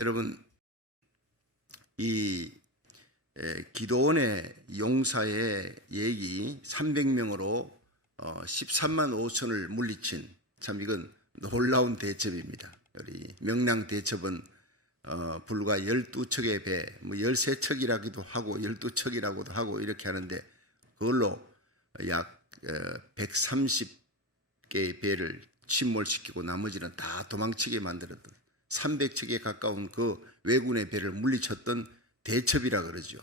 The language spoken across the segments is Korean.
여러분, 이 기도원의 용사의 얘기 300명으로 13만 5천을 물리친, 참 이건 놀라운 대첩입니다. 우리 명량 대첩은 불과 12척의 배, 뭐 13척이라기도 하고 12척이라고도 하고 이렇게 하는데, 그걸로 약 130개의 배를 침몰시키고 나머지는 다 도망치게 만들었던 300척에 가까운 그 왜군의 배를 물리쳤던 대첩이라 그러죠.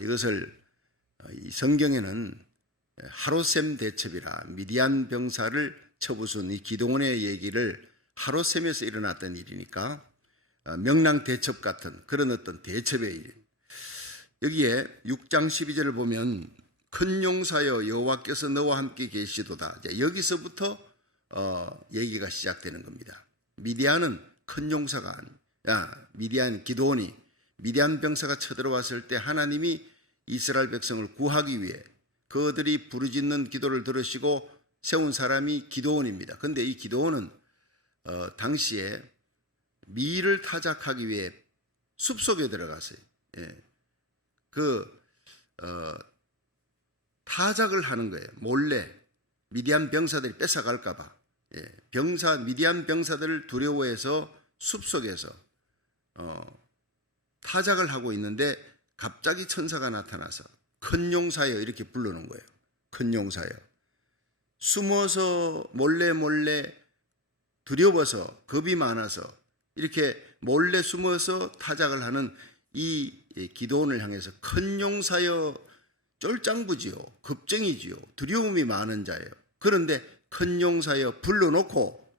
이것을 이 성경에는 하롯셈 대첩이라, 미디안 병사를 쳐부순 이 기드온의 얘기를 하롯셈에서 일어났던 일이니까 명랑 대첩 같은 그런 어떤 대첩의 일. 여기에 6장 12절을 보면 큰 용사여 여호와께서 너와 함께 계시도다. 여기서부터 얘기가 시작되는 겁니다. 미디안은 큰 용사가 미디안 기드온이 미디안 병사가 쳐들어왔을 때 하나님이 이스라엘 백성을 구하기 위해 그들이 부르짖는 기도를 들으시고 세운 사람이 기드온입니다. 그런데 이 기드온은 당시에 미를 타작하기 위해 숲속에 들어갔어요. 타작을 하는 거예요. 몰래 미디안 병사들이 뺏어갈까 봐. 미디안 병사들을 두려워해서 숲속에서 타작을 하고 있는데 갑자기 천사가 나타나서 큰 용사여 이렇게 부르는 거예요. 큰 용사여. 숨어서 몰래 두려워서 겁이 많아서 이렇게 몰래 숨어서 타작을 하는 이 기드온을 향해서 큰 용사여, 쫄짱부지요, 겁쟁이지요, 두려움이 많은 자예요. 그런데 큰 용사여 불러놓고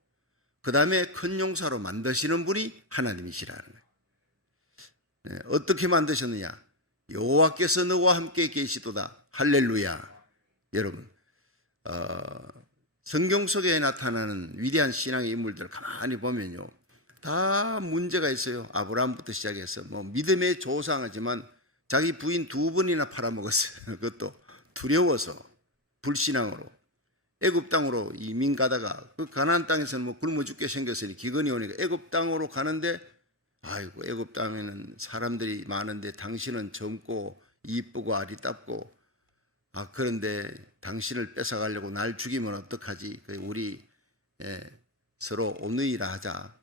그 다음에 큰 용사로 만드시는 분이 하나님이시라는 거예요. 어떻게 만드셨느냐? 여호와께서 너와 함께 계시도다. 할렐루야. 여러분, 성경 속에 나타나는 위대한 신앙의 인물들을 가만히 보면요, 다 문제가 있어요. 아브라함부터 시작해서 믿음의 조상이지만 자기 부인 2번이나 팔아먹었어요. 그것도 두려워서, 불신앙으로. 애굽 땅으로 이민 가다가 그 가나안 땅에서는 굶어 죽게 생겼으니 기근이 오니까 애굽 땅으로 가는데, 아이고 애굽 땅에는 사람들이 많은데 당신은 젊고 이쁘고 아리답고, 그런데 당신을 뺏어가려고 날 죽이면 어떡하지? 우리 서로 오누이라 하자.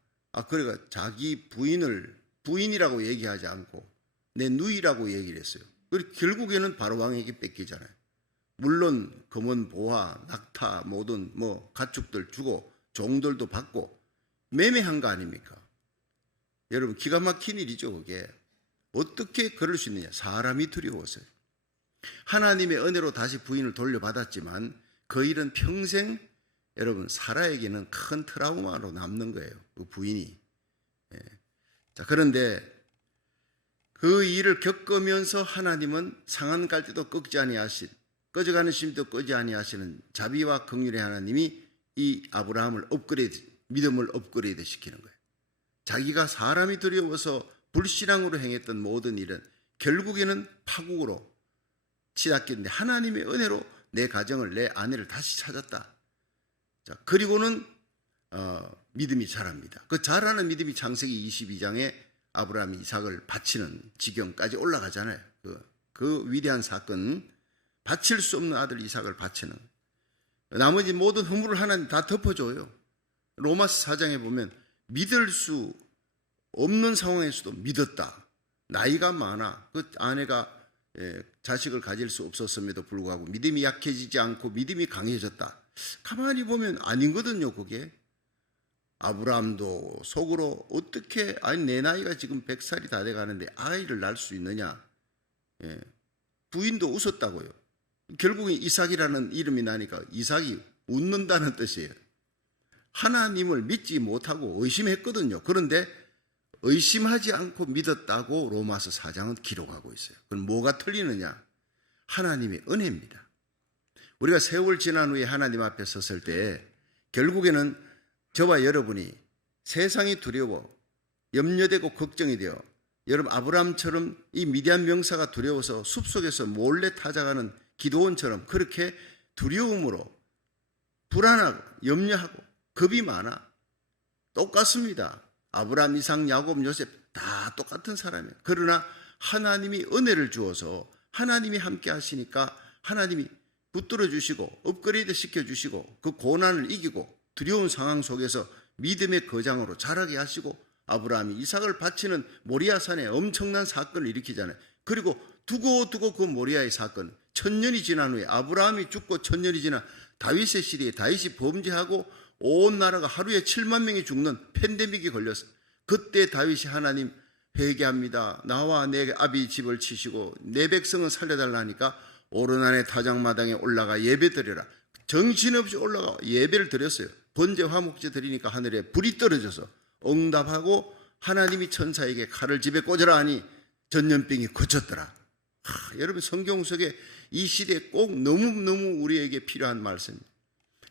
그러니까 자기 부인이라고 얘기하지 않고 내 누이라고 얘기를 했어요. 그리고 결국에는 바로 왕에게 뺏기잖아요. 물론 검은 보화, 낙타, 모든 가축들 주고 종들도 받고 매매한 거 아닙니까? 여러분, 기가 막힌 일이죠. 그게 어떻게 그럴 수 있느냐? 사람이 두려워서요. 하나님의 은혜로 다시 부인을 돌려받았지만 그 일은 평생 여러분 사라에게는 큰 트라우마로 남는 거예요. 그 부인이. 자, 그런데 그 일을 겪으면서 하나님은 상한 갈대도 꺼져가는 심도 끄지 아니하시는 자비와 긍휼의 하나님이 이 아브라함을 믿음을 업그레이드 시키는 거예요. 자기가 사람이 두려워서 불신앙으로 행했던 모든 일은 결국에는 파국으로 치닫겠는데 하나님의 은혜로 내 가정을, 내 아내를 다시 찾았다. 자, 그리고는 믿음이 자랍니다. 그 자라는 믿음이 창세기 22장에 아브라함이 이삭을 바치는 지경까지 올라가잖아요. 그 위대한 사건, 바칠 수 없는 아들 이삭을 바치는, 나머지 모든 허물을 하나님 다 덮어줘요. 로마서 4장에 보면 믿을 수 없는 상황에서도 믿었다. 나이가 많아. 그 아내가 자식을 가질 수 없었음에도 불구하고 믿음이 약해지지 않고 믿음이 강해졌다. 가만히 보면 아니거든요. 그게 아브라함도 속으로 어떻게, 내 나이가 지금 100살이 다 돼가는데 아이를 낳을 수 있느냐. 부인도 웃었다고요. 결국에 이삭이라는 이름이 나니까 이삭이 웃는다는 뜻이에요. 하나님을 믿지 못하고 의심했거든요. 그런데 의심하지 않고 믿었다고 로마서 4장은 기록하고 있어요. 그럼 뭐가 틀리느냐? 하나님의 은혜입니다. 우리가 세월 지난 후에 하나님 앞에 섰을 때 결국에는 저와 여러분이 세상이 두려워 염려되고 걱정이 되어, 여러분 아브라함처럼 이 미디안 명사가 두려워서 숲속에서 몰래 타작하는 기드온처럼 그렇게 두려움으로 불안하고 염려하고 겁이 많아. 똑같습니다. 아브라함, 이삭, 야곱, 요셉 다 똑같은 사람이에요. 그러나 하나님이 은혜를 주어서 하나님이 함께 하시니까 하나님이 붙들어 주시고 업그레이드 시켜주시고 그 고난을 이기고 두려운 상황 속에서 믿음의 거장으로 자라게 하시고 아브라함이 이삭을 바치는 모리아산에 엄청난 사건을 일으키잖아요. 그리고 두고 그 모리아의 사건, 1000년이 지난 후에 아브라함이 죽고 1000년이 지난 다윗의 시대에 다윗이 범죄하고 온 나라가 하루에 7만 명이 죽는 팬데믹이 걸렸어요. 그때 다윗이 하나님 회개합니다. 나와 내 아비 집을 치시고 내 백성은 살려달라 하니까 오르난의 타작마당에 올라가 예배드려라. 정신없이 올라가 예배를 드렸어요. 번제 화목제 드리니까 하늘에 불이 떨어져서 응답하고 하나님이 천사에게 칼을 집에 꽂으라 하니 전염병이 고쳤더라. 여러분 성경 속에 이 시대에 꼭 너무너무 우리에게 필요한 말씀입니다.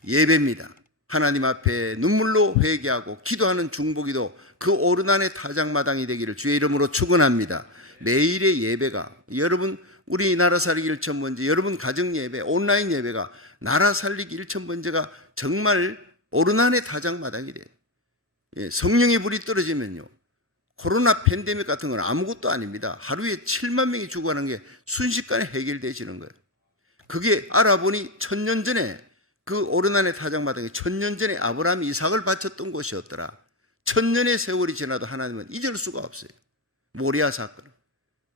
예배입니다. 하나님 앞에 눈물로 회개하고 기도하는 중보기도 그 오르난의 타작마당이 되기를 주의 이름으로 축원합니다. 매일의 예배가 여러분 우리 나라 살리기 1,000번째, 여러분 가정 예배, 온라인 예배가 나라 살리기 1,000번째가 정말 오르난의 타작마당이 돼요. 성령의 불이 떨어지면요, 코로나 팬데믹 같은 건 아무것도 아닙니다. 하루에 7만 명이 죽어가는 게 순식간에 해결되시는 거예요. 그게 알아보니 1000년 전에 그 오르난의 타작마당에 1000년 전에 아브라함이 이삭을 바쳤던 곳이었더라. 1000년의 세월이 지나도 하나님은 잊을 수가 없어요. 모리아 사건.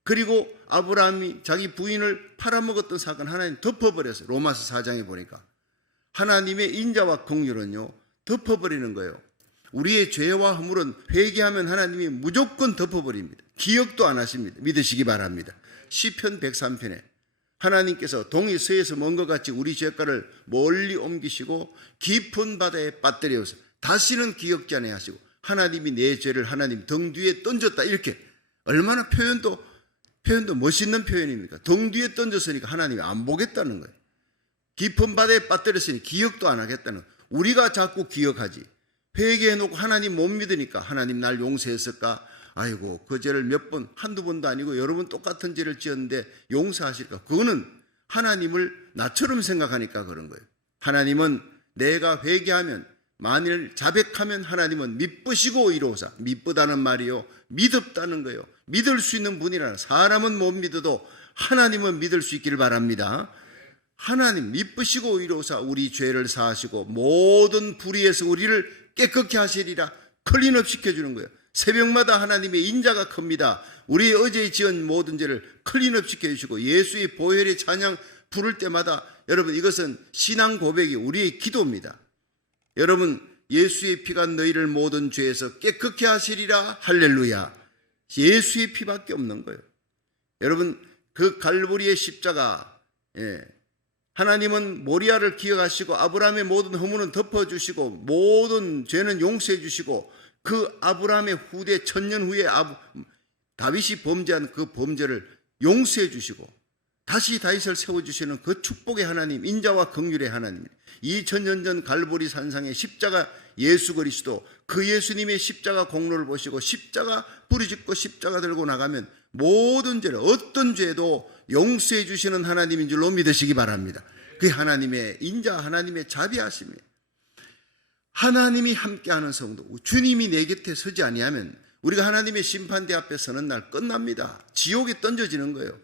그리고 아브라함이 자기 부인을 팔아먹었던 사건 하나님 덮어버렸어요. 로마서 4장에 보니까 하나님의 인자와 긍휼은요 덮어버리는 거예요. 우리의 죄와 허물은 회개하면 하나님이 무조건 덮어버립니다. 기억도 안 하십니다. 믿으시기 바랍니다. 시편 103편에 하나님께서 동이 서에서 먼 것 같이 우리 죄가를 멀리 옮기시고 깊은 바다에 빠뜨려서 다시는 기억지 않게 하시고 하나님이 내 죄를 하나님 등 뒤에 던졌다. 이렇게 얼마나 표현도 멋있는 표현입니까? 등 뒤에 던졌으니까 하나님이 안 보겠다는 거예요. 깊은 바다에 빠뜨렸으니 기억도 안 하겠다는 거예요. 우리가 자꾸 기억하지. 회개해놓고 하나님 못 믿으니까 하나님 날 용서했을까? 아이고 그 죄를 몇 번, 한두 번도 아니고 여러 번 똑같은 죄를 지었는데 용서하실까? 그거는 하나님을 나처럼 생각하니까 그런 거예요. 하나님은 내가 회개하면 만일 자백하면 하나님은 미쁘시고 이로사. 미쁘다는 말이요 믿었다는 거예요. 믿을 수 있는 분이라는, 사람은 못 믿어도 하나님은 믿을 수 있기를 바랍니다. 하나님 미쁘시고 이로사 우리 죄를 사하시고 모든 불의에서 우리를 깨끗게 하시리라. 클린업 시켜주는 거예요. 새벽마다 하나님의 인자가 큽니다. 우리 어제 지은 모든 죄를 클린업 시켜주시고 예수의 보혈의 찬양 부를 때마다 여러분 이것은 신앙 고백이 우리의 기도입니다. 여러분 예수의 피가 너희를 모든 죄에서 깨끗게 하시리라. 할렐루야. 예수의 피밖에 없는 거예요. 여러분 그 갈보리의 십자가, 하나님은 모리아를 기억하시고 아브라함의 모든 허물은 덮어주시고 모든 죄는 용서해 주시고 그 아브라함의 후대 1000년 후에 다윗이 범죄한 그 범죄를 용서해 주시고 다시 다윗을 세워주시는 그 축복의 하나님, 인자와 긍휼의 하나님, 2000년 전 갈보리 산상의 십자가 예수 그리스도, 그 예수님의 십자가 공로를 보시고 십자가 부르짖고 십자가 들고 나가면 모든 죄를, 어떤 죄도 용서해 주시는 하나님인 줄로 믿으시기 바랍니다. 그 하나님의 인자, 하나님의 자비하심이에요. 하나님이 함께하는 성도, 주님이 내 곁에 서지 아니하면 우리가 하나님의 심판대 앞에 서는 날 끝납니다. 지옥에 던져지는 거예요.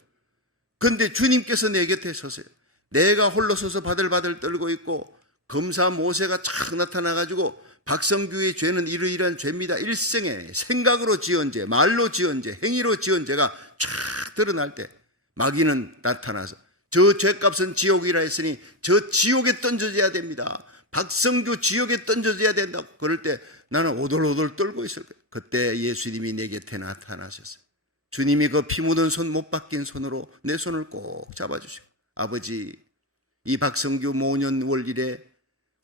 그런데 주님께서 내 곁에 서세요. 내가 홀로 서서 바들바들 떨고 있고 검사 모세가 착 나타나가지고 박성규의 죄는 이러이러한 죄입니다. 일생에 생각으로 지은 죄, 말로 지은 죄, 행위로 지은 죄가 쫙 드러날 때 마귀는 나타나서 저 죄값은 지옥이라 했으니 저 지옥에 던져져야 됩니다. 박성규 지옥에 던져져야 된다고 그럴 때 나는 오돌오돌 떨고 있을 거예요. 그때 예수님이 내 곁에 나타나셨어요. 주님이 그 피 묻은 손, 못 박힌 손으로 내 손을 꼭 잡아주시고, 아버지 이 박성규 모년 월일에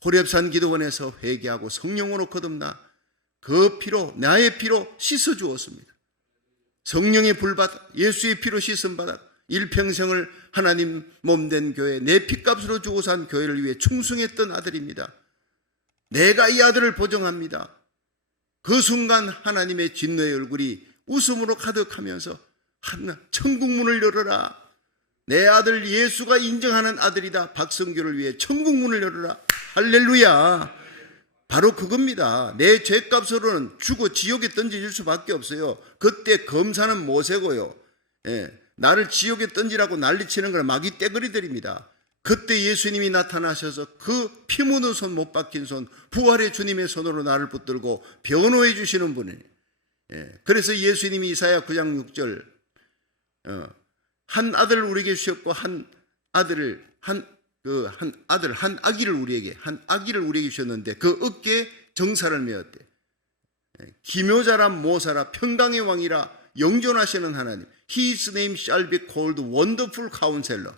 호렙산 기도원에서 회개하고 성령으로 거듭나 그 피로, 나의 피로 씻어 주었습니다. 성령의 불바다, 예수의 피로 씻음 받아 일평생을 하나님 몸된 교회, 내 피값으로 주고 산 교회를 위해 충성했던 아들입니다. 내가 이 아들을 보정합니다. 그 순간 하나님의 진노의 얼굴이 웃음으로 가득하면서 하나 천국문을 열어라. 내 아들 예수가 인정하는 아들이다. 박성규를 위해 천국문을 열어라. 할렐루야. 바로 그겁니다. 내 죄값으로는 죽어 지옥에 던져질 수밖에 없어요. 그때 검사는 모세고요. 예, 나를 지옥에 던지라고 난리치는 건 마귀 떼거리들입니다. 그때 예수님이 나타나셔서 그 피 묻은 손, 못 박힌 손, 부활의 주님의 손으로 나를 붙들고 변호해 주시는 분이에요. 예, 그래서 예수님이 이사야 9장 6절 한 아들을 우리에게 주셨고 한 아기를 우리에게 주셨는데 그 어깨에 정사를 메었대. 기묘자라 모사라 평강의 왕이라 영존하시는 하나님. His name shall be called Wonderful Counselor.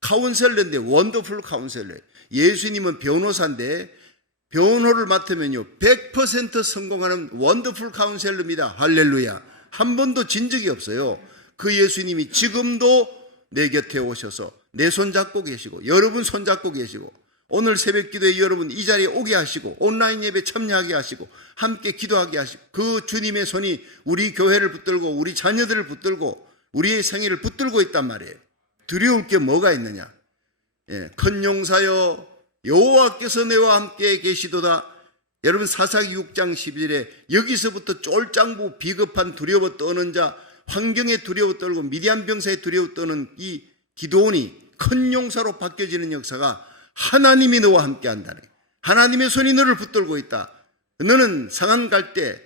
카운셀러인데 원더풀 카운셀러. 예수님은 변호사인데 변호를 맡으면요 100% 성공하는 원더풀 카운셀러입니다. 할렐루야. 한 번도 진 적이 없어요. 그 예수님이 지금도 내 곁에 오셔서 내 손잡고 계시고 여러분 손잡고 계시고 오늘 새벽 기도에 여러분 이 자리에 오게 하시고 온라인 예배 참여하게 하시고 함께 기도하게 하시고 그 주님의 손이 우리 교회를 붙들고 우리 자녀들을 붙들고 우리의 생애를 붙들고 있단 말이에요. 두려울 게 뭐가 있느냐. 예, 큰 용사여 여호와께서 내와 함께 계시도다. 여러분 사사기 6장 12절에 여기서부터 쫄장부 비겁한 두려워 떠는 자 환경에 두려워 떨고 미디안 병사에 두려워 떠는 이 기드온이 큰 용사로 바뀌어지는 역사가 하나님이 너와 함께 한다네. 하나님의 손이 너를 붙들고 있다. 너는 상한 갈 때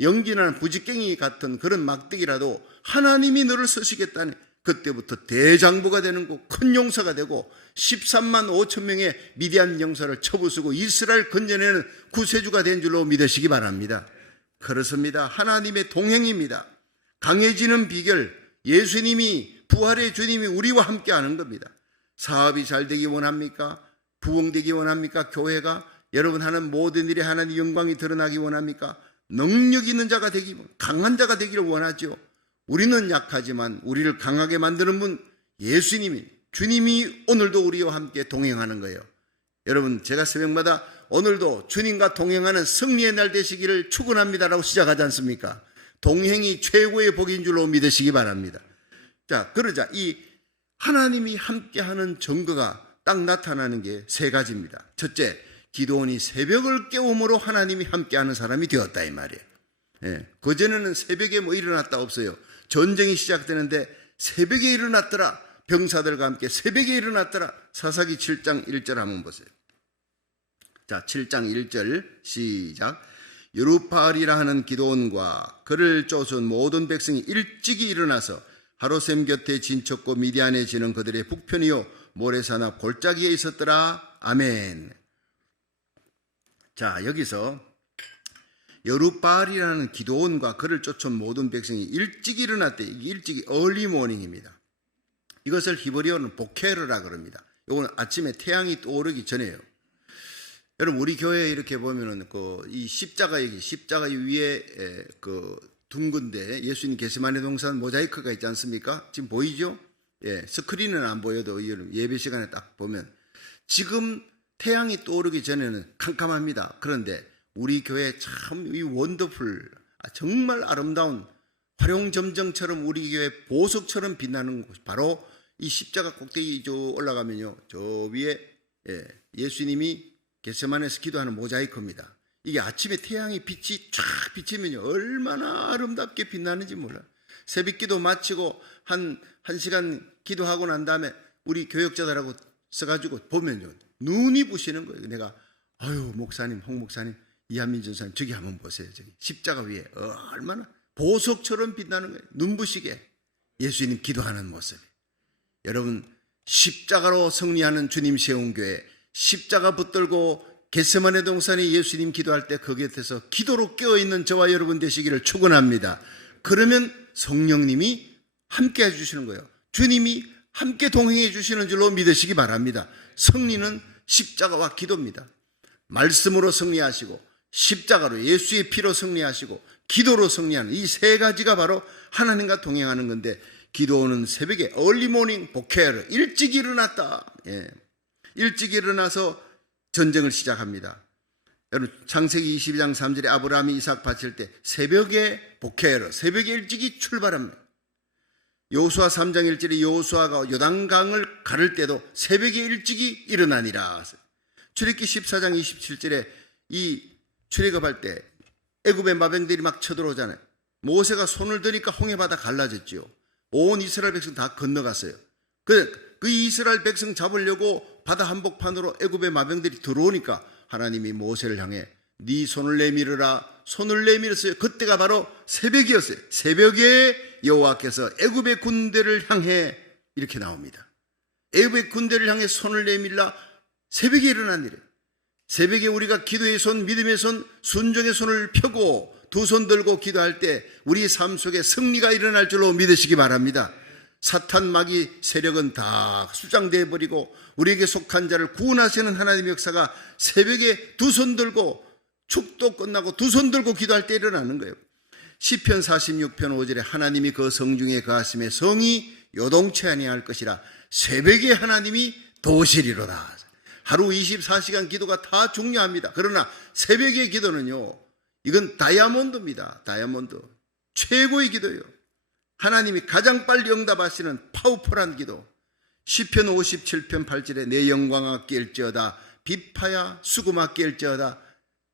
연기나 부지깽이 같은 그런 막대기라도 하나님이 너를 쓰시겠다네. 그때부터 대장부가 되는 거 큰 용사가 되고 13만 5천 명의 미디안 용사를 쳐부수고 이스라엘 건져내는 구세주가 된 줄로 믿으시기 바랍니다. 그렇습니다. 하나님의 동행입니다. 강해지는 비결 예수님이 부활의 주님이 우리와 함께 하는 겁니다. 사업이 잘 되기 원합니까? 부흥되기 원합니까? 교회가 여러분 하는 모든 일에 하나님의 영광이 드러나기 원합니까? 능력 있는 자가 되기 강한 자가 되기를 원하죠. 우리는 약하지만 우리를 강하게 만드는 분 예수님이 주님이 오늘도 우리와 함께 동행하는 거예요. 여러분 제가 새벽마다 오늘도 주님과 동행하는 승리의 날 되시기를 축원합니다라고 시작하지 않습니까? 동행이 최고의 복인 줄로 믿으시기 바랍니다. 자, 그러자 이 하나님이 함께하는 증거가 딱 나타나는 게 세 가지입니다. 첫째, 기드온이 새벽을 깨움으로 하나님이 함께하는 사람이 되었다 이 말이에요. 예, 그전에는 새벽에 뭐 일어났다 없어요. 전쟁이 시작되는데 새벽에 일어났더라. 병사들과 함께 새벽에 일어났더라. 사사기 7장 1절 한번 보세요. 자, 7장 1절 시작. 여룹바알이라 하는 기드온과 그를 쫓은 모든 백성이 일찍이 일어나서 하로셈 곁에 진쳤고 미디안에 지는 그들의 북편이요 모래산 앞 골짜기에 있었더라. 아멘. 자, 여기서 여룹바알이라는 기드온과 그를 쫓은 모든 백성이 일찍 일어났대. 이게 일찍이 early morning입니다. 이것을 히브리어는 보케르라 그럽니다. 이거는 아침에 태양이 떠오르기 전에요. 여러분 우리 교회에 이렇게 보면은 이 십자가 위에 둥근데 예수님 게세마네 동산 모자이크가 있지 않습니까? 지금 보이죠? 예, 스크린은 안 보여도 예배 시간에 딱 보면 지금 태양이 떠오르기 전에는 캄캄합니다. 그런데 우리 교회 참 이 원더풀 정말 아름다운 활용점정처럼 우리 교회 보석처럼 빛나는 곳 바로 이 십자가 꼭대기 올라가면요 저 위에 예수님이 겟세마네에서 기도하는 모자이크입니다. 이게 아침에 태양이 빛이 쫙 비치면요 얼마나 아름답게 빛나는지 몰라요. 새벽 기도 마치고 한 시간 기도하고 난 다음에 우리 교역자들하고 써가지고 보면요 눈이 부시는 거예요. 내가 아유 목사님 홍 목사님 이한민 전사님 저기 한번 보세요. 저기 십자가 위에 얼마나 보석처럼 빛나는 거예요. 눈부시게 예수님 기도하는 모습. 여러분 십자가로 승리하는 주님 세운 교회 십자가 붙들고 겟세마네 동산에 예수님 기도할 때 그 곁에서 기도로 깨어있는 저와 여러분 되시기를 축원합니다. 그러면 성령님이 함께 해주시는 거예요. 주님이 함께 동행해 주시는 줄로 믿으시기 바랍니다. 승리는 십자가와 기도입니다. 말씀으로 승리하시고 십자가로 예수의 피로 승리하시고 기도로 승리하는 이 세 가지가 바로 하나님과 동행하는 건데 기도는 새벽에 early morning 보케르 일찍 일어났다. 예. 일찍 일어나서 전쟁을 시작합니다. 여러분 창세기 22장 3절에 아브라함이 이삭 바칠 때 새벽에 보케르 새벽에 일찍이 출발합니다. 여호수아 3장 1절에 여호수아가 요단강을 가를 때도 새벽에 일찍이 일어나니라. 출애굽기 14장 27절에 이 출애굽할 때 애굽의 마병들이 막 쳐들어오잖아요. 모세가 손을 드니까 홍해바다 갈라졌지요. 온 이스라엘 백성 다 건너갔어요. 그 이스라엘 백성 잡으려고 바다 한복판으로 애굽의 마병들이 들어오니까 하나님이 모세를 향해 네 손을 내밀으라. 손을 내밀었어요. 그때가 바로 새벽이었어요. 새벽에 여호와께서 애굽의 군대를 향해 이렇게 나옵니다. 애굽의 군대를 향해 손을 내밀라. 새벽에 일어난 일이에요. 새벽에 우리가 기도의 손, 믿음의 손, 순종의 손을 펴고 두 손 들고 기도할 때 우리 삶 속에 승리가 일어날 줄로 믿으시기 바랍니다. 사탄 마귀 세력은 다 수장되어 버리고 우리에게 속한 자를 구원하시는 하나님의 역사가 새벽에 두 손 들고 축도 끝나고 두 손 들고 기도할 때 일어나는 거예요. 시편 46편 5절에 하나님이 그 성중에 거하심에 성이 요동치 아니할 것이라. 새벽에 하나님이 도우시리로다. 하루 24시간 기도가 다 중요합니다. 그러나 새벽의 기도는요, 이건 다이아몬드입니다. 다이아몬드. 최고의 기도예요. 하나님이 가장 빨리 응답하시는 파워풀한 기도. 시편 57편 8절에 내 영광아 깰지어다 비파야 수금아 깰지어다.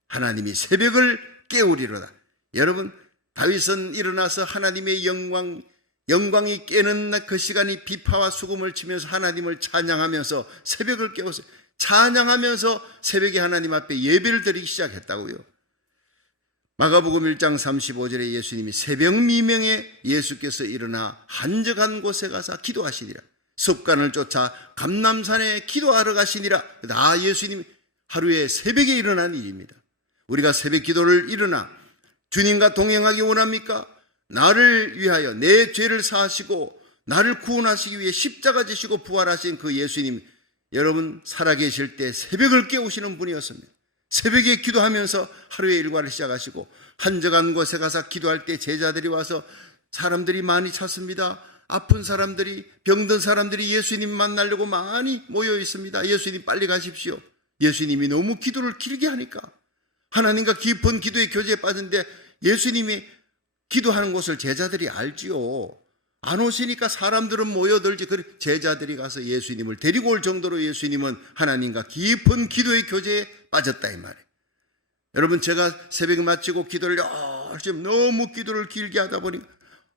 하나님이 새벽을 깨우리로다. 여러분, 다윗은 일어나서 하나님의 영광이 깨는 그 시간이 비파와 수금을 치면서 하나님을 찬양하면서 새벽을 깨웠어요. 찬양하면서 새벽에 하나님 앞에 예배를 드리기 시작했다고요. 마가복음 1장 35절에 예수님이 새벽 미명에 예수께서 일어나 한적한 곳에 가서 기도하시니라. 습관을 쫓아 감람산에 기도하러 가시니라. 다 예수님이 하루에 새벽에 일어난 일입니다. 우리가 새벽 기도를 일어나 주님과 동행하기 원합니까? 나를 위하여 내 죄를 사하시고 나를 구원하시기 위해 십자가 지시고 부활하신 그 예수님, 여러분 살아계실 때 새벽을 깨우시는 분이었습니다. 새벽에 기도하면서 하루의 일과를 시작하시고 한적한 곳에 가서 기도할 때 제자들이 와서 사람들이 많이 찾습니다. 아픈 사람들이, 병든 사람들이 예수님 만나려고 많이 모여 있습니다. 예수님 빨리 가십시오. 예수님이 너무 기도를 길게 하니까 하나님과 깊은 기도의 교제에 빠진데 예수님이 기도하는 곳을 제자들이 알지요. 안 오시니까 사람들은 모여들지. 제자들이 가서 예수님을 데리고 올 정도로 예수님은 하나님과 깊은 기도의 교제에 빠졌다 이 말이에요. 여러분, 제가 새벽에 마치고 기도를 열심히 너무 기도를 길게 하다 보니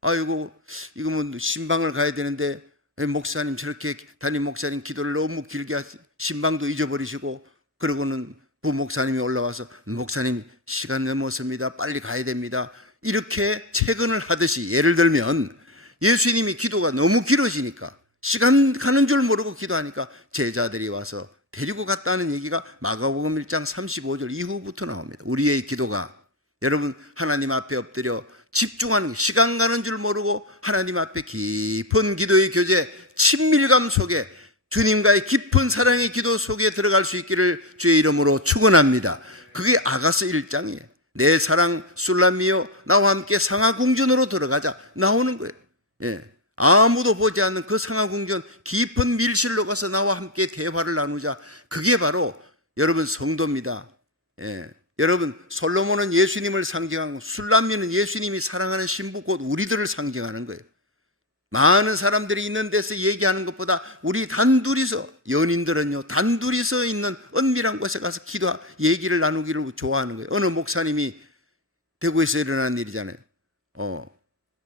아이고 이거 뭐 신방을 가야 되는데 목사님 저렇게 담임 목사님 기도를 너무 길게 하시, 신방도 잊어버리시고 그러고는 부목사님이 올라와서 목사님 시간 넘었습니다. 빨리 가야 됩니다. 이렇게 채근을 하듯이, 예를 들면 예수님이 기도가 너무 길어지니까 시간 가는 줄 모르고 기도하니까 제자들이 와서 데리고 갔다는 얘기가 마가복음 1장 35절 이후부터 나옵니다. 우리의 기도가 여러분 하나님 앞에 엎드려 집중하는, 시간 가는 줄 모르고 하나님 앞에 깊은 기도의 교제, 친밀감 속에 주님과의 깊은 사랑의 기도 속에 들어갈 수 있기를 주의 이름으로 축원합니다. 그게 아가서 1장이에요. 내 사랑 술람이여 나와 함께 상하궁전으로 들어가자 나오는 거예요. 예. 아무도 보지 않는 그 상하궁전 깊은 밀실로 가서 나와 함께 대화를 나누자. 그게 바로 여러분 성도입니다. 예. 여러분, 솔로몬은 예수님을 상징하고 술람미는 예수님이 사랑하는 신부 곧 우리들을 상징하는 거예요. 많은 사람들이 있는 데서 얘기하는 것보다 우리 단둘이서, 연인들은요 단둘이서 있는 은밀한 곳에 가서 얘기를 나누기를 좋아하는 거예요. 어느 목사님이 대구에서 일어난 일이잖아요.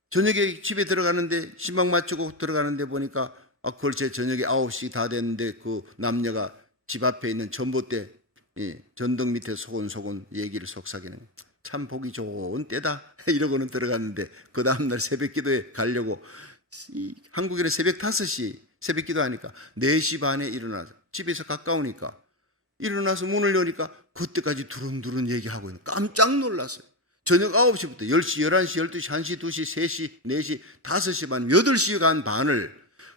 저녁에 집에 들어가는데 신방 마치고 들어가는데 보니까 글쎄 저녁에 9시 다 됐는데 그 남녀가 집 앞에 있는 전봇대 전등 밑에 소곤소곤 얘기를 속삭이는 거예요. 참 보기 좋은 때다 이러고는 들어갔는데 그 다음날 새벽 기도에 가려고 한국에는 새벽 5시 새벽 기도하니까 4시 반에 일어나서 집에서 가까우니까 일어나서 문을 여니까 그때까지 두run두른 얘기하고 있는, 깜짝 놀랐어요. 저녁 9시부터 10시, 11시, 12시, 1시, 2시, 3시, 4시, 5시 반, 8시간 반을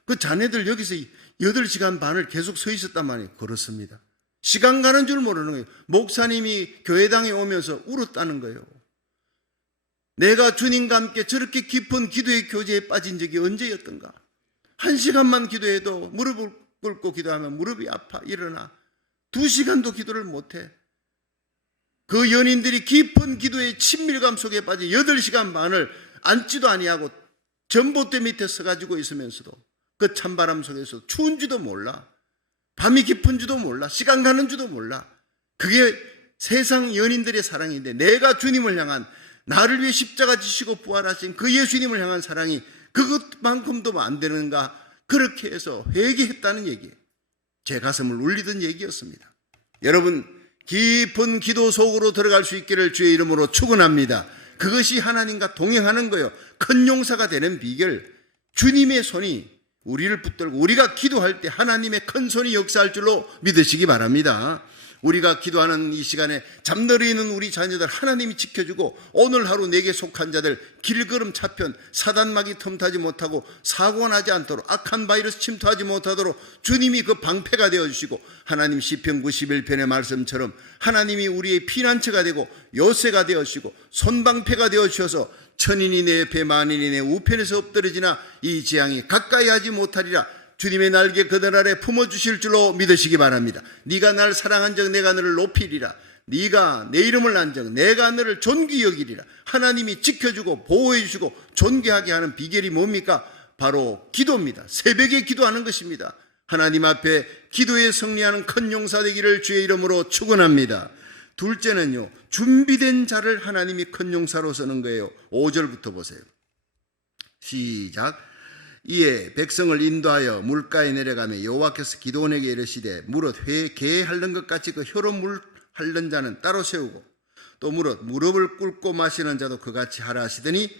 그 자네들 여기서 8시간 반을 계속 서 있었단 말이에요. 그렇습니다. 시간 가는 줄 모르는 거예요. 목사님이 교회당에 오면서 울었다는 거예요. 내가 주님과 함께 저렇게 깊은 기도의 교제에 빠진 적이 언제였던가. 1시간만 기도해도 무릎을 꿇고 기도하면 무릎이 아파 일어나. 2시간도 기도를 못해. 그 연인들이 깊은 기도의 친밀감 속에 빠져 8시간 반을 앉지도 아니하고 전봇대 밑에 서가지고 있으면서도 그 찬바람 속에서 추운 줄도 몰라. 밤이 깊은 줄도 몰라. 시간 가는 줄도 몰라. 그게 세상 연인들의 사랑인데 내가 주님을 향한, 나를 위해 십자가 지시고 부활하신 그 예수님을 향한 사랑이 그것만큼도 안 되는가, 그렇게 해서 회개했다는 얘기예요. 제 가슴을 울리던 얘기였습니다. 여러분, 깊은 기도 속으로 들어갈 수 있기를 주의 이름으로 축원합니다. 그것이 하나님과 동행하는 거예요. 큰 용사가 되는 비결, 주님의 손이 우리를 붙들고 우리가 기도할 때 하나님의 큰 손이 역사할 줄로 믿으시기 바랍니다. 우리가 기도하는 이 시간에 잠들어 있는 우리 자녀들 하나님이 지켜주고, 오늘 하루 내게 속한 자들 길걸음 차편 사단막이 틈타지 못하고 사고가 나지 않도록, 악한 바이러스 침투하지 못하도록 주님이 그 방패가 되어주시고, 하나님 시편 91편의 말씀처럼 하나님이 우리의 피난처가 되고 요새가 되어주시고 손방패가 되어주셔서 천인이 내 옆에 만인이 내 우편에서 엎드러지나 이 재앙이 가까이 하지 못하리라. 주님의 날개 그들 아래 품어주실 줄로 믿으시기 바랍니다. 네가 날 사랑한 적 내가 너를 높이리라. 네가 내 이름을 안 적 내가 너를 존귀 여기리라. 하나님이 지켜주고 보호해 주시고 존귀하게 하는 비결이 뭡니까? 바로 기도입니다. 새벽에 기도하는 것입니다. 하나님 앞에 기도에 승리하는 큰 용사 되기를 주의 이름으로 축원합니다. 둘째는요, 준비된 자를 하나님이 큰 용사로 쓰는 거예요. 5절부터 보세요. 시작. 이에 백성을 인도하여 물가에 내려가며 여호와께서 기드온에게 이르시되, 무릇 개 핥는 것 같이 그 혀로 물 핥는 자는 따로 세우고, 또 무릇 무릎을 꿇고 마시는 자도 그같이 하라 하시더니,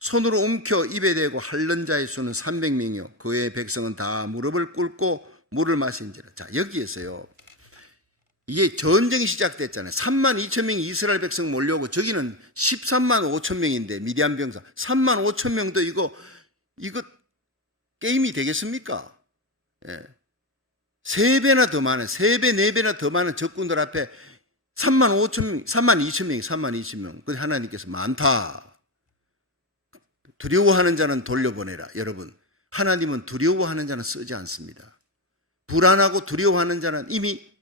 손으로 움켜 입에 대고 핥는 자의 수는 300명이요 그의 백성은 다 무릎을 꿇고 물을 마신지라. 자, 여기에서요, 이게 전쟁이 시작됐잖아요. 3만 2천 명이 이스라엘 백성 몰려오고, 저기는 13만 5천 명인데 미디안 병사 3만 5천 명도 이거 게임이 되겠습니까? 예. 3배나 더 많은, 3배, 4배나 더 많은 적군들 앞에 3만 5천 명, 3만 2천 명이 3만 2천 명. 근데 하나님께서 많다. 두려워하는 자는 돌려보내라. 여러분, 하나님은 두려워하는 자는 쓰지 않습니다. 불안하고 두려워하는 자는 이미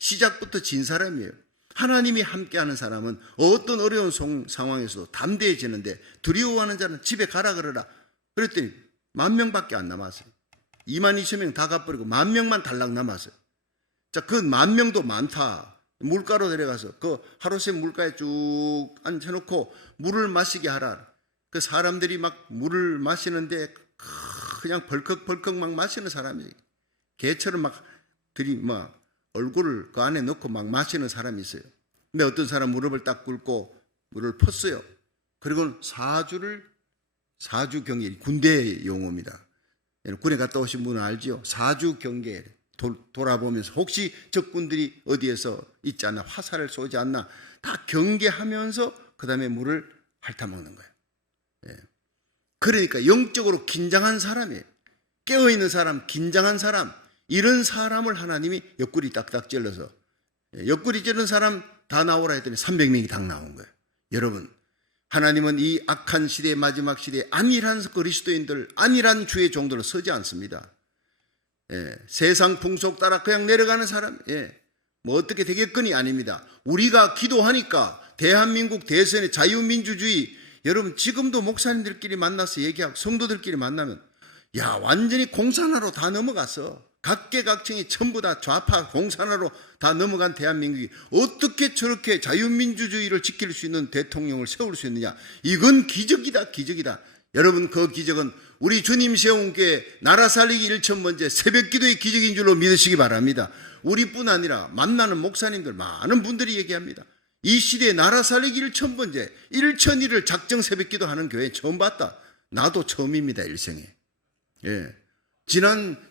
시작부터 진 사람이에요. 하나님이 함께하는 사람은 어떤 어려운 상황에서도 담대해지는데, 두려워하는 자는 집에 가라 그러라. 그랬더니 10,000명밖에 안 남았어요. 22,000명 다 가버리고 10,000명만 달랑 남았어요. 자, 그 10,000명도 많다. 물가로 내려가서 그 하루새 물가에 쭉 앉혀놓고 물을 마시게 하라. 그 사람들이 막 물을 마시는데 그냥 벌컥벌컥 막 마시는 사람이, 개처럼 막 얼굴을 그 안에 넣고 막 마시는 사람이 있어요. 근데 어떤 사람 무릎을 딱 꿇고 물을 폈어요. 그리고 사주 경계, 군대 용어입니다. 군에 갔다 오신 분은 알죠? 사주 경계, 돌아보면서 혹시 적군들이 어디에서 있지 않나, 화살을 쏘지 않나 다 경계하면서 그 다음에 물을 핥아먹는 거예요. 그러니까 영적으로 긴장한 사람이에요. 깨어있는 사람, 긴장한 사람, 이런 사람을 하나님이 옆구리 딱딱 찔러서, 옆구리 찌른 사람 다 나오라 했더니 300명이 다 나온 거예요. 여러분, 하나님은 이 악한 시대의 마지막 시대에 안일한 그리스도인들, 안일한 주의 종들을 서지 않습니다. 세상 풍속 따라 그냥 내려가는 사람, 뭐 어떻게 되겠거니 아닙니다. 우리가 기도하니까 대한민국 대선의 자유민주주의, 여러분 지금도 목사님들끼리 만나서 얘기하고 성도들끼리 만나면 완전히 공산화로 다 넘어갔어. 각계각층이 전부 다 좌파 공산화로 다 넘어간 대한민국이 어떻게 저렇게 자유민주주의를 지킬 수 있는 대통령을 세울 수 있느냐. 이건 기적이다, 기적이다. 여러분, 그 기적은 우리 주님 세운 게 나라 살리기 1,000번째 새벽기도의 기적인 줄로 믿으시기 바랍니다. 우리뿐 아니라 만나는 목사님들 많은 분들이 얘기합니다. 이 시대에 나라 살리기 1,000번째 1,001을 작정 새벽기도 하는 교회 처음 봤다. 나도 처음입니다, 일생에.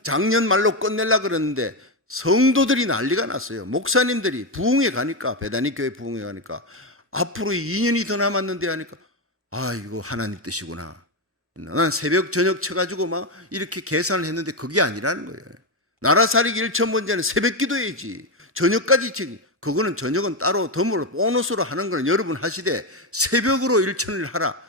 작년 말로 끝내려고 그랬는데 성도들이 난리가 났어요. 목사님들이 부흥회 가니까, 배단위 교회 부흥회 가니까 앞으로 2년이 더 남았는데 하니까, 이거 하나님 뜻이구나. 난 새벽 저녁 쳐가지고 막 이렇게 계산을 했는데 그게 아니라는 거예요. 나라 살리기 1,000번째는 새벽 기도해야지. 저녁까지 치기. 그거는 저녁은 따로 덤으로 보너스로 하는 거는 여러분 하시되, 새벽으로 1,000을 하라.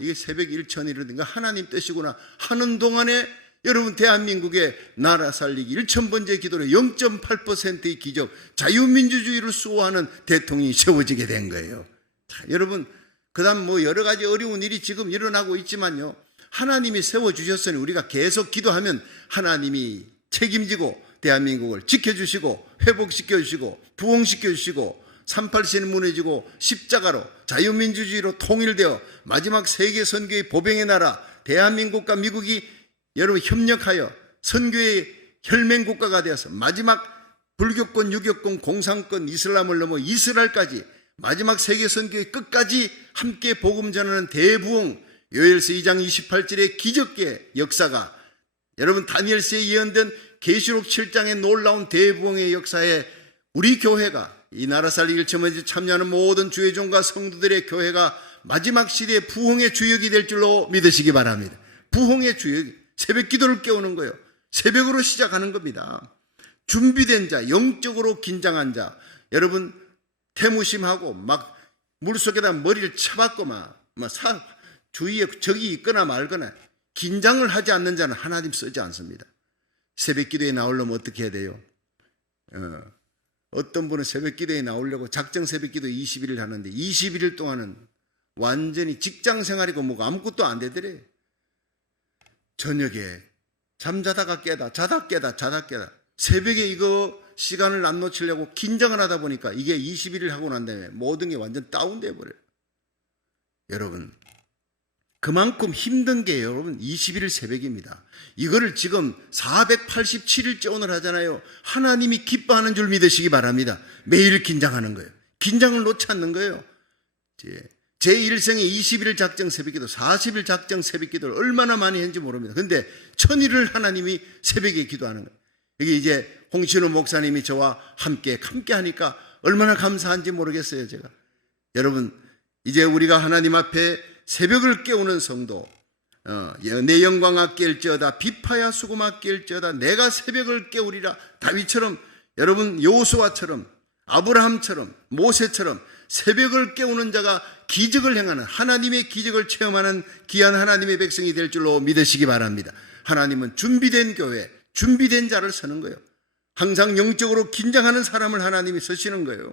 이게 새벽 1,000이라든가 하나님 뜻이구나 하는 동안에 여러분, 대한민국의 나라 살리기 1,000번째 기도로 0.8%의 기적, 자유민주주의를 수호하는 대통령이 세워지게 된 거예요. 자, 여러분, 그 다음 여러 가지 어려운 일이 지금 일어나고 있지만요, 하나님이 세워주셨으니 우리가 계속 기도하면 하나님이 책임지고 대한민국을 지켜주시고 회복시켜주시고 부흥시켜주시고 38선이 무너지고 십자가로 자유민주주의로 통일되어 마지막 세계 선교의 보병의 나라 대한민국과 미국이 여러분 협력하여 선교의 혈맹국가가 되어서 마지막 불교권, 유교권, 공산권, 이슬람을 넘어 이스라엘까지 마지막 세계 선교의 끝까지 함께 복음 전하는 대부흥 요엘서 2장 28절의 기적의 역사가 여러분 다니엘서에 예언된 계시록 7장의 놀라운 대부흥의 역사에 우리 교회가 이 나라 살리기 1천만에 참여하는 모든 주의 종과 성도들의 교회가 마지막 시대의 부흥의 주역이 될 줄로 믿으시기 바랍니다. 부흥의 주역, 새벽 기도를 깨우는 거예요. 새벽으로 시작하는 겁니다. 준비된 자, 영적으로 긴장한 자, 여러분 태무심하고 막 물속에다 머리를 쳐박고 막 주위에 적이 있거나 말거나 긴장을 하지 않는 자는 하나님 쓰지 않습니다. 새벽 기도에 나오려면 어떻게 해야 돼요? 어떤 분은 새벽 기도에 나오려고 작정 새벽 기도 21일 하는데 21일 동안은 완전히 직장 생활이고 뭐고 아무것도 안 되더래. 저녁에 잠자다가 깨다, 자다 깨다, 자다 깨다. 새벽에 이거 시간을 안 놓치려고 긴장을 하다 보니까 이게 21일 하고 난 다음에 모든 게 완전 다운돼 버려요. 여러분, 그만큼 힘든 게 여러분 21일 새벽입니다. 이거를 지금 487일째 오늘 하잖아요. 하나님이 기뻐하는 줄 믿으시기 바랍니다. 매일 긴장하는 거예요. 긴장을 놓지 않는 거예요. 제 일생에 21일 작정 새벽기도, 40일 작정 새벽기도를 얼마나 많이 했는지 모릅니다. 그런데 1000일을 하나님이 새벽에 기도하는 거예요. 이게 이제 홍신호 목사님이 저와 함께 하니까 얼마나 감사한지 모르겠어요, 제가. 여러분, 이제 우리가 하나님 앞에 새벽을 깨우는 성도, 내 영광 아낄지어다, 비파야 수금 아낄지어다, 내가 새벽을 깨우리라. 다윗처럼, 여러분 여호수아처럼, 아브라함처럼, 모세처럼 새벽을 깨우는 자가 기적을 행하는, 하나님의 기적을 체험하는 귀한 하나님의 백성이 될 줄로 믿으시기 바랍니다. 하나님은 준비된 교회, 준비된 자를 서는 거예요. 항상 영적으로 긴장하는 사람을 하나님이 쓰시는 거예요.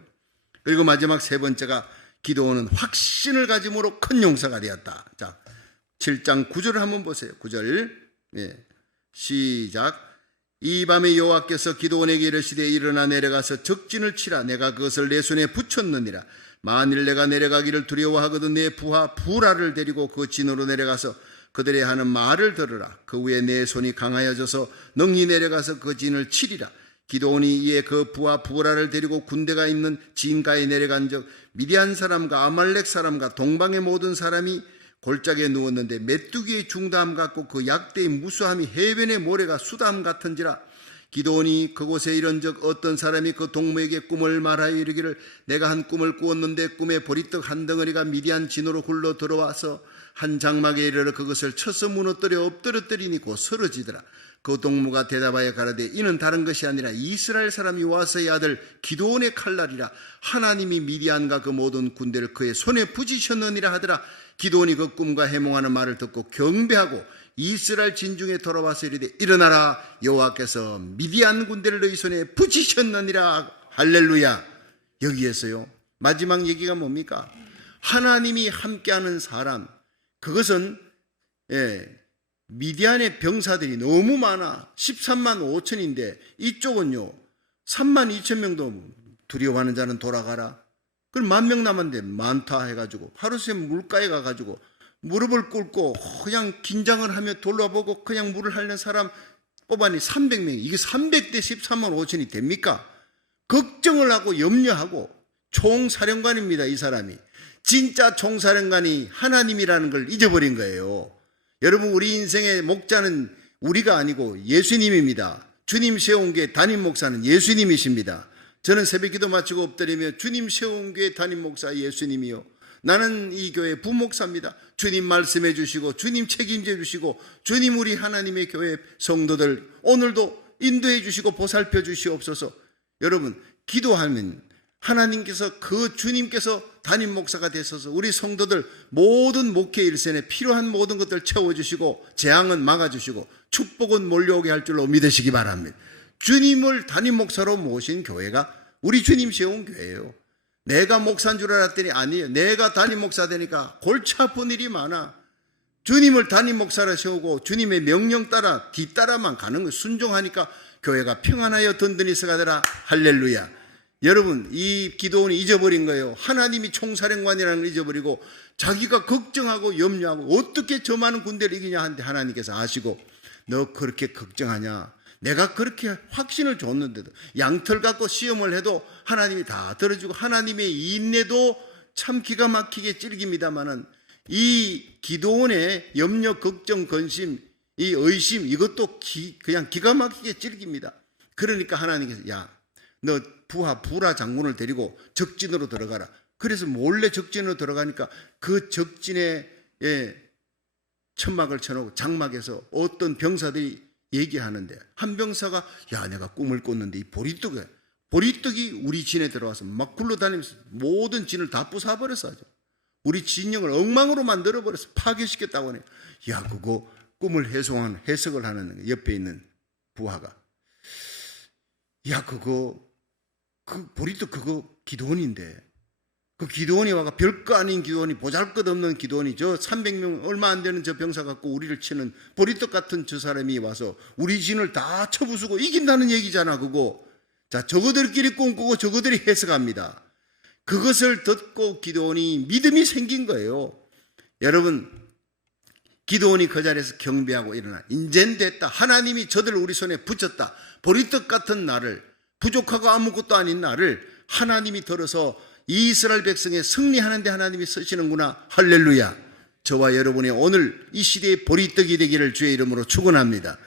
그리고 마지막 세 번째가 기도원은 확신을 가짐으로 큰 용사가 되었다. 자, 7장 9절을 한번 보세요. 9절. 시작. 이 밤에 여호와께서 기도원에게 이르시되 일어나 내려가서 적진을 치라. 내가 그것을 내 손에 붙였느니라. 만일 내가 내려가기를 두려워하거든 내 부하 부라를 데리고 그 진으로 내려가서 그들의 하는 말을 들으라. 그 후에 내 손이 강하여져서 능히 내려가서 그 진을 치리라. 기도원이 이에 그 부하 부라를 데리고 군대가 있는 진가에 내려간 적 미디안 사람과 아말렉 사람과 동방의 모든 사람이 골짜기에 누웠는데 메뚜기의 중담 같고 그 약대의 무수함이 해변의 모래가 수담 같은지라. 기도원이 그곳에 이런 적 어떤 사람이 그 동무에게 꿈을 말하여 이르기를 내가 한 꿈을 꾸었는데 꿈에 보리떡 한 덩어리가 미디안 진으로 굴러 들어와서 한 장막에 이르러 그것을 쳐서 무너뜨려 엎드러뜨리니 곧 쓰러지더라. 그 동무가 대답하여 가라되 이는 다른 것이 아니라 이스라엘 사람 요아스의 아들 기도원의 칼날이라. 하나님이 미디안과 그 모든 군대를 그의 손에 붙이셨느니라 하더라. 기도원이 그 꿈과 해몽하는 말을 듣고 경배하고 이스라엘 진중에 돌아와서 이르되 일어나라. 여호와께서 미디안 군대를 너희 손에 붙이셨느니라. 할렐루야. 여기에서요 마지막 얘기가 뭡니까? 하나님이 함께하는 사람, 그것은 미디안의 병사들이 너무 많아. 13만 5천인데 이쪽은요 3만 2천 명도 두려워하는 자는 돌아가라. 그럼 10,000명 남았는데 많다 해가지고 하루새 물가에 가가지고 무릎을 꿇고 그냥 긴장을 하며 돌아보고 그냥 물을 하려는 사람 뽑아니 300명. 이게 300대 13만 5천이 됩니까? 걱정을 하고 염려하고 총사령관입니다. 이 사람이 진짜 총사령관이 하나님이라는 걸 잊어버린 거예요. 여러분, 우리 인생의 목자는 우리가 아니고 예수님입니다. 주님 세운 교회 담임 목사는 예수님이십니다. 저는 새벽기도 마치고 엎드리며 주님 세운 교회 담임 목사 예수님이요, 나는 이 교회 부목사입니다. 주님 말씀해 주시고 주님 책임져 주시고 주님 우리 하나님의 교회 성도들 오늘도 인도해 주시고 보살펴 주시옵소서. 여러분, 기도하면 하나님께서 그 주님께서 담임 목사가 되셔서 우리 성도들 모든 목회 일선에 필요한 모든 것들 채워주시고 재앙은 막아주시고 축복은 몰려오게 할 줄로 믿으시기 바랍니다. 주님을 담임 목사로 모신 교회가 우리 주님 세운 교회예요. 내가 목사인 줄 알았더니 아니에요. 내가 담임 목사 되니까 골치 아픈 일이 많아. 주님을 담임 목사로 세우고 주님의 명령 따라 뒤따라만 가는 거 순종하니까 교회가 평안하여 든든히 서가더라. 할렐루야. 여러분, 이 기도원이 잊어버린 거예요. 하나님이 총사령관이라는 걸 잊어버리고 자기가 걱정하고 염려하고 어떻게 저 많은 군대를 이기냐 하는데 하나님께서 아시고 너 그렇게 걱정하냐? 내가 그렇게 확신을 줬는데도 양털 갖고 시험을 해도 하나님이 다 들어주고 하나님의 인내도 참 기가 막히게 찔깁니다마는 이 기도원의 염려, 걱정, 근심, 이 의심 이것도 그냥 기가 막히게 찔깁니다. 그러니까 하나님께서 야, 너 부라 장군을 데리고 적진으로 들어가라. 그래서 몰래 적진으로 들어가니까 그 적진에 천막을 쳐놓고 장막에서 어떤 병사들이 얘기하는데 한 병사가 야, 내가 꿈을 꿨는데 이 보리떡이 우리 진에 들어와서 막 굴러다니면서 모든 진을 다 부숴버렸어. 아주 우리 진영을 엉망으로 만들어버렸어. 파괴시켰다고 하네. 야, 그거 꿈을 해석을 하는 옆에 있는 부하가 야, 그 보리떡 그거 기도원인데 그 기도원이 와가 별거 아닌 기도원이 보잘것없는 기도원이 저 300명 얼마 안 되는 저 병사 갖고 우리를 치는 보리떡 같은 저 사람이 와서 우리 진을 다 쳐부수고 이긴다는 얘기잖아. 그거 자, 저거들끼리 꿈꾸고 저거들이 해석합니다. 그것을 듣고 기도원이 믿음이 생긴 거예요. 여러분, 기도원이 그 자리에서 경배하고 일어나 인젠 됐다. 하나님이 저들을 우리 손에 붙였다. 보리떡 같은 나를, 부족하고 아무것도 아닌 나를 하나님이 들어서 이스라엘 백성에 승리하는 데 하나님이 쓰시는구나. 할렐루야. 저와 여러분이 오늘 이 시대의 보리떡이 되기를 주의 이름으로 축원합니다.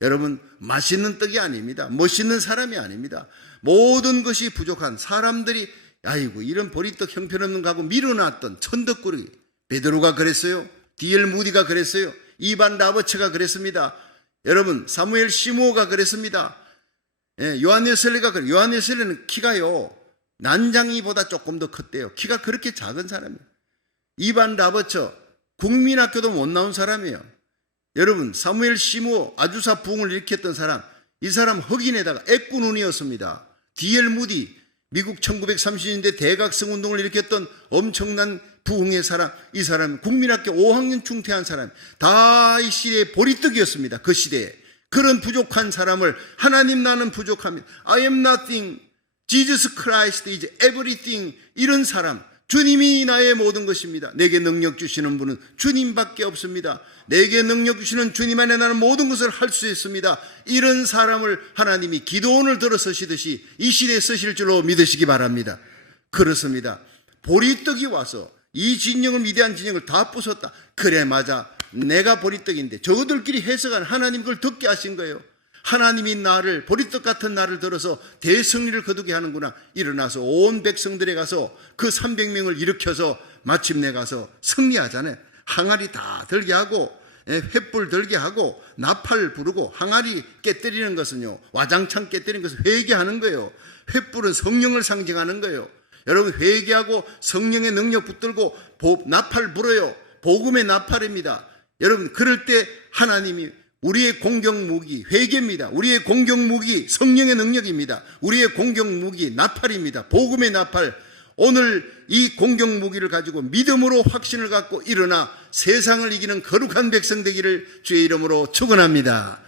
여러분, 맛있는 떡이 아닙니다. 멋있는 사람이 아닙니다. 모든 것이 부족한 사람들이 아이고 이런 보리떡 형편없는 거 하고 밀어놨던 천덕꾸러기. 베드로가 그랬어요. D.L. 무디가 그랬어요. 이반 라버츠가 그랬습니다. 여러분, 사무엘 시모가 그랬습니다. 요한 웨슬리가 그래요. 요한 웨슬리는 키가요 난장이보다 조금 더 컸대요. 키가 그렇게 작은 사람이에요. 이반 라버츠 국민학교도 못 나온 사람이에요. 여러분, 사무엘 시모 아주사 부흥을 일으켰던 사람, 이 사람 흑인에다가 애꾸눈이었습니다. D.L. 무디 미국 1930년대 대각성 운동을 일으켰던 엄청난 부흥의 사람, 이 사람 국민학교 5학년 중퇴한 사람, 다 이 시대의 보리떡이었습니다. 그 시대에. 그런 부족한 사람을 하나님 나는 부족합니다. I am nothing. Jesus Christ is everything. 이런 사람, 주님이 나의 모든 것입니다. 내게 능력 주시는 분은 주님밖에 없습니다. 내게 능력 주시는 주님 안에 나는 모든 것을 할 수 있습니다. 이런 사람을 하나님이 기도원을 들어 서시듯이 이 시대에 쓰실 줄로 믿으시기 바랍니다. 그렇습니다. 보리떡이 와서 이 진영을, 위대한 진영을 다 부쉈다. 그래, 맞아. 내가 보리떡인데 저들끼리 해석한 하나님 그걸 듣게 하신 거예요. 하나님이 나를, 보리떡 같은 나를 들어서 대승리를 거두게 하는구나. 일어나서 온 백성들에 가서 그 300명을 일으켜서 마침내 가서 승리하잖아요. 항아리 다 들게 하고 횃불 들게 하고 나팔 부르고 항아리 깨뜨리는 것은요, 와장창 깨뜨리는 것은 회개하는 거예요. 횃불은 성령을 상징하는 거예요. 여러분, 회개하고 성령의 능력 붙들고 나팔 불어요. 복음의 나팔입니다. 여러분, 그럴 때 하나님이 우리의 공격 무기 회개입니다. 우리의 공격 무기 성령의 능력입니다. 우리의 공격 무기 나팔입니다. 복음의 나팔. 오늘 이 공격 무기를 가지고 믿음으로 확신을 갖고 일어나 세상을 이기는 거룩한 백성 되기를 주의 이름으로 축원합니다.